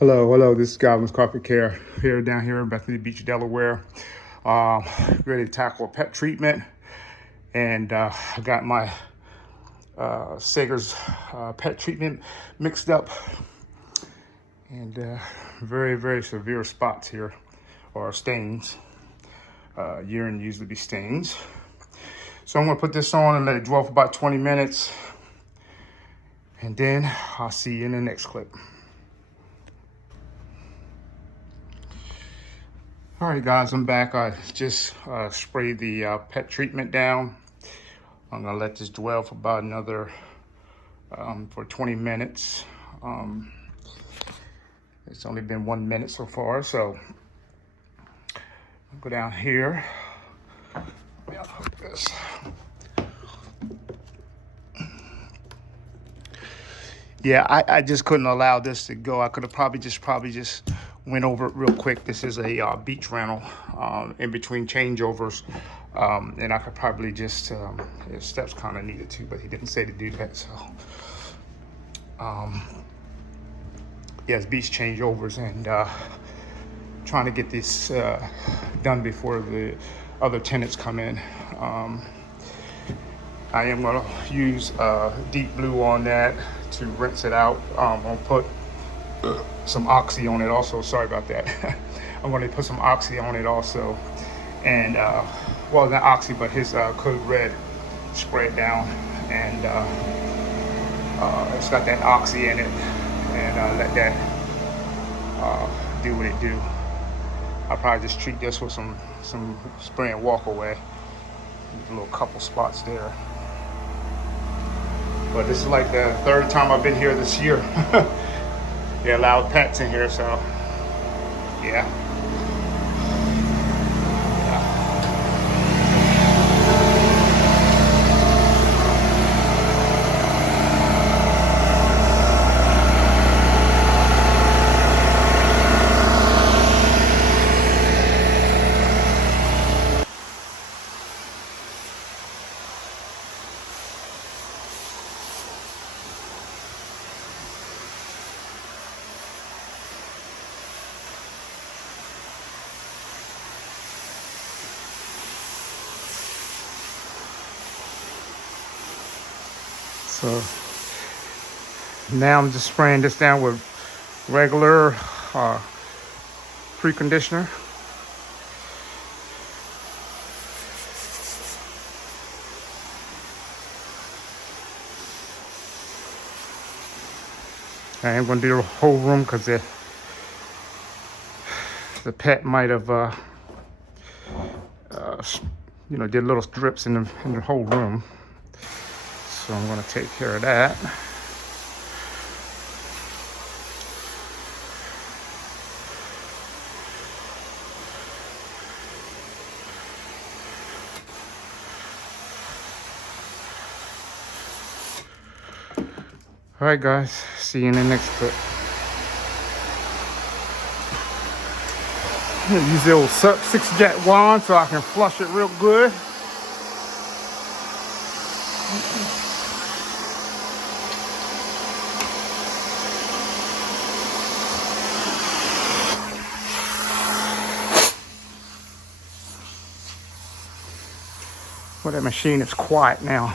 Hello. This is Godwin's Carpet Care here down here in Bethany Beach, Delaware. Ready to tackle a pet treatment, and I got my Sager's pet treatment mixed up, and very severe spots here, or stains. Urine usually be stains. So I'm gonna put this on and let it dwell for about 20 minutes, and then I'll see you in the next clip. All right, guys, I'm back. I just sprayed the pet treatment down. I'm gonna let this dwell for about another, for 20 minutes. It's only been 1 minute so far, so I'll go down here. Let me unhook this. Yeah, I just couldn't allow this to go. I could have probably just went over it real quick. This is a beach rental in between changeovers, and I could probably just his steps kind of needed to, but he didn't say to do that. So yes, beach changeovers, and trying to get this done before the other tenants come in. I am going to use Deep Blue on that to rinse it out. I'm going to put some Oxy on it also. Sorry about that. I'm going to put some Oxy on it also. And, well, not Oxy, but his Code Red spray it down. And it's got that Oxy in it. And let that do what it do. I'll probably just treat this with some spray and walk away. There's a little couple spots there. But this is like the third time I've been here this year. They allowed pets in here, so yeah. So now I'm just spraying this down with regular preconditioner. I am going to do the whole room because the pet might have, did little drips in the whole room. So I'm going to take care of that. All right, guys. See you in the next clip. Use the old 6-jet wand so I can flush it real good. Well, that machine is quiet now.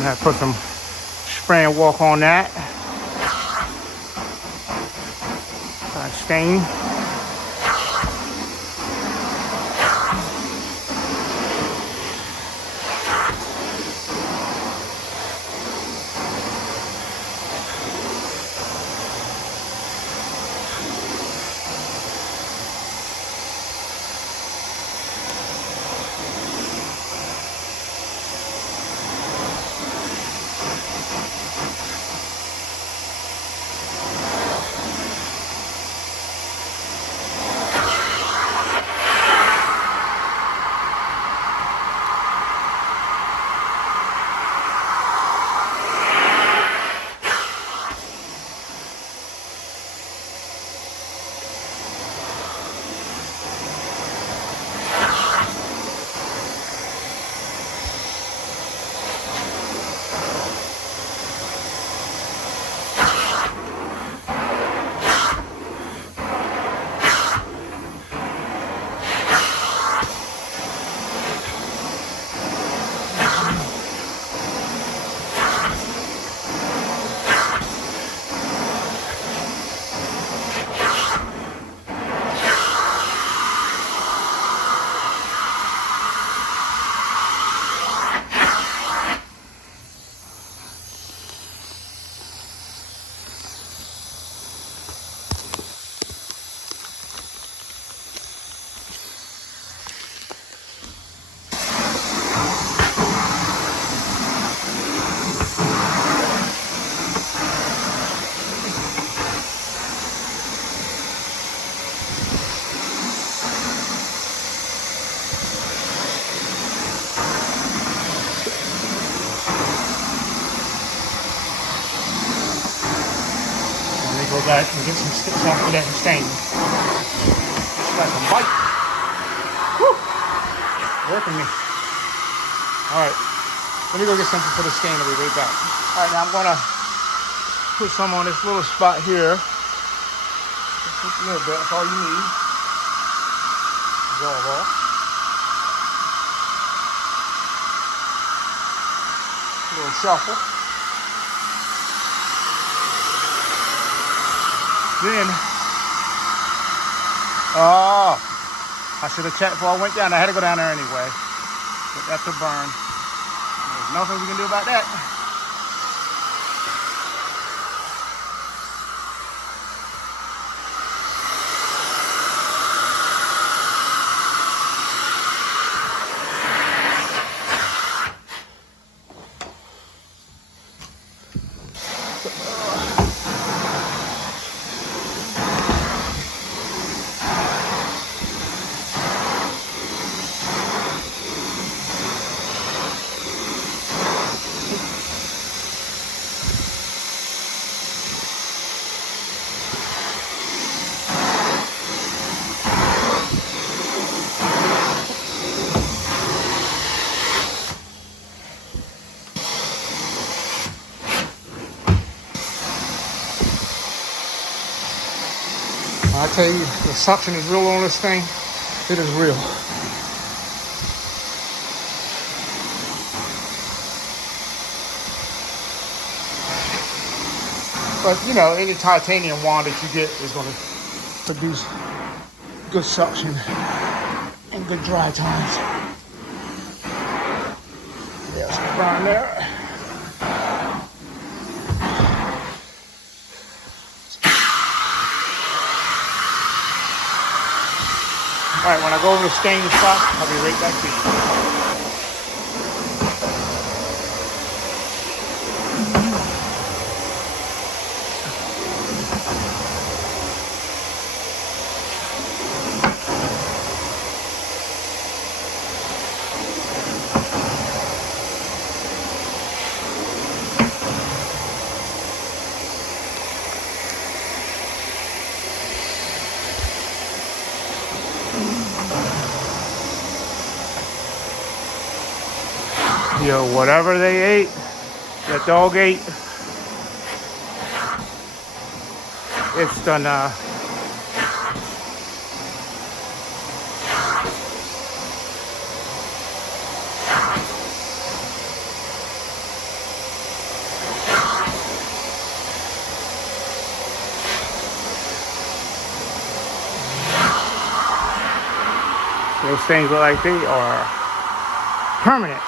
I put some spray and walk on that. Stain. cut and get some sticks off of that stain. It's like a bite. Woo! Working me. All right. Let me go get something for the stain. I'll be right back. All right, now I'm gonna put some on this little spot here. Just a little bit. That's all you need. Dissolve off. A little shuffle. Then, I should have checked before I went down. I had to go down there anyway. But that's a burn. There's nothing we can do about that. I tell you, the suction is real on this thing. It is real. But you know, any titanium wand that you get is going to produce good suction and good dry times. There's some burn there. All right, when I go over to stain the spot, I'll be right back to you. Yo, whatever they ate, that dog ate, it's done, those things look like they are permanent.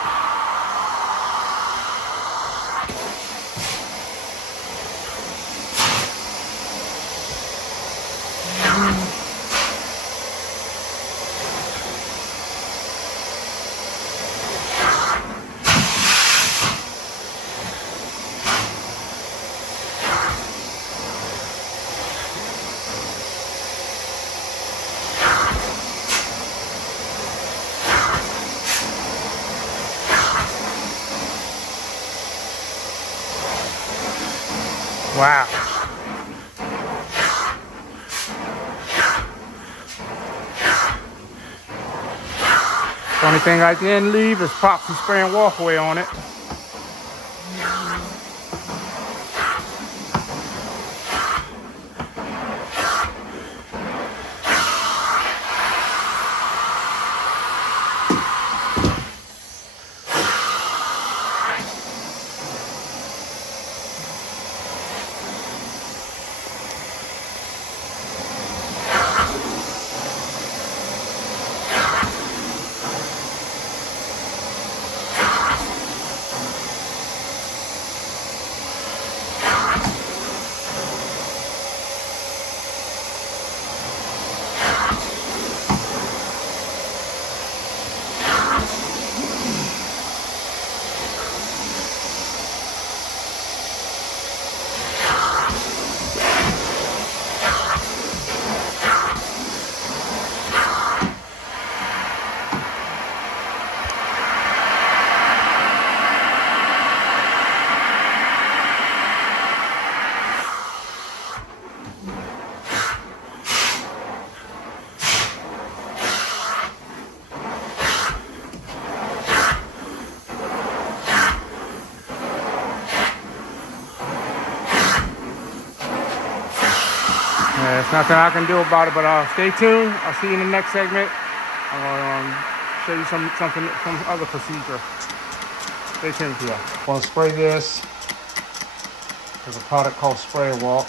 Wow. The only thing I didn't leave is Popsy spray and walkaway on it. nothing I can do about it, but stay tuned. I'll see you in the next segment. I'm going to show you some other procedure. Stay tuned here. I'm going to spray this. There's a product called Spray Walk.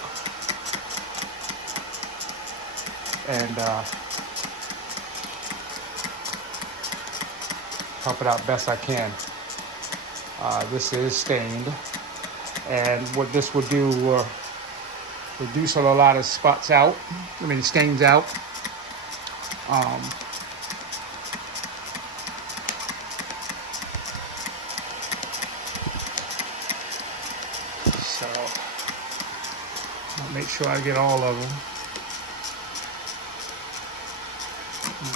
And help it out best I can. This is stained. And what this will do, reduce a lot of spots out. I mean, stains out. So I'll make sure I get all of them.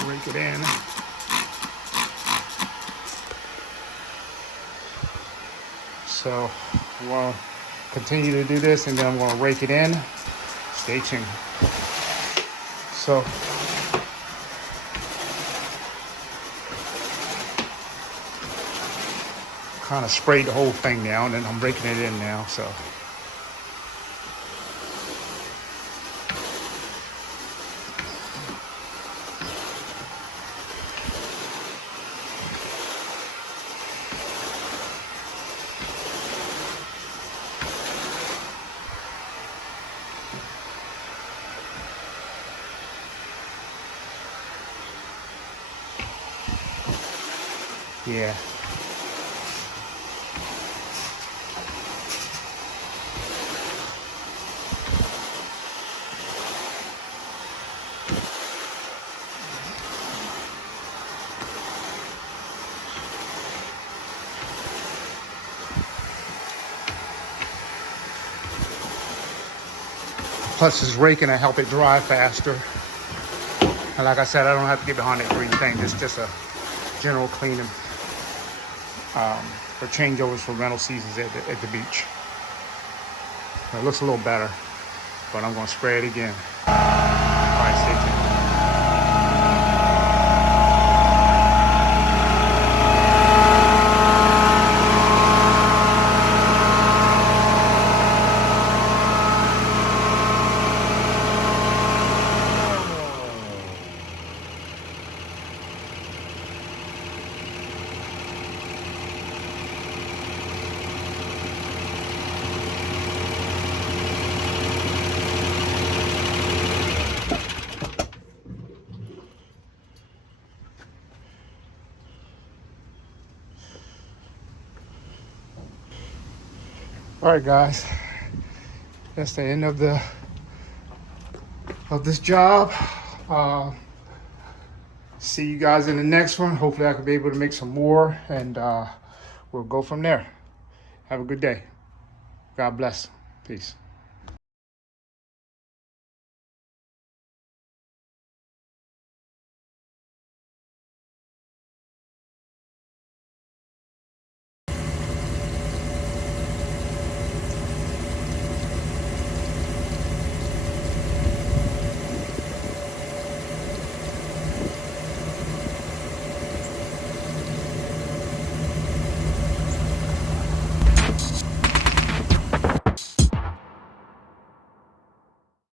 Rake it in. So I'm going to continue to do this, and then I'm going to rake it in. Stay tuned. So kind of sprayed the whole thing now, and then I'm raking it in now. So yeah. Plus this raking to help it dry faster. And like I said, I don't have to get behind that green thing. It's just a general cleaning for changeovers for rental seasons at the beach. It looks a little better, but I'm going to spray it again. All right, stay tuned. All right, guys, that's the end of this job. See you guys in the next one. Hopefully I can be able to make some more, and we'll go from there. Have a good day. God bless. Peace.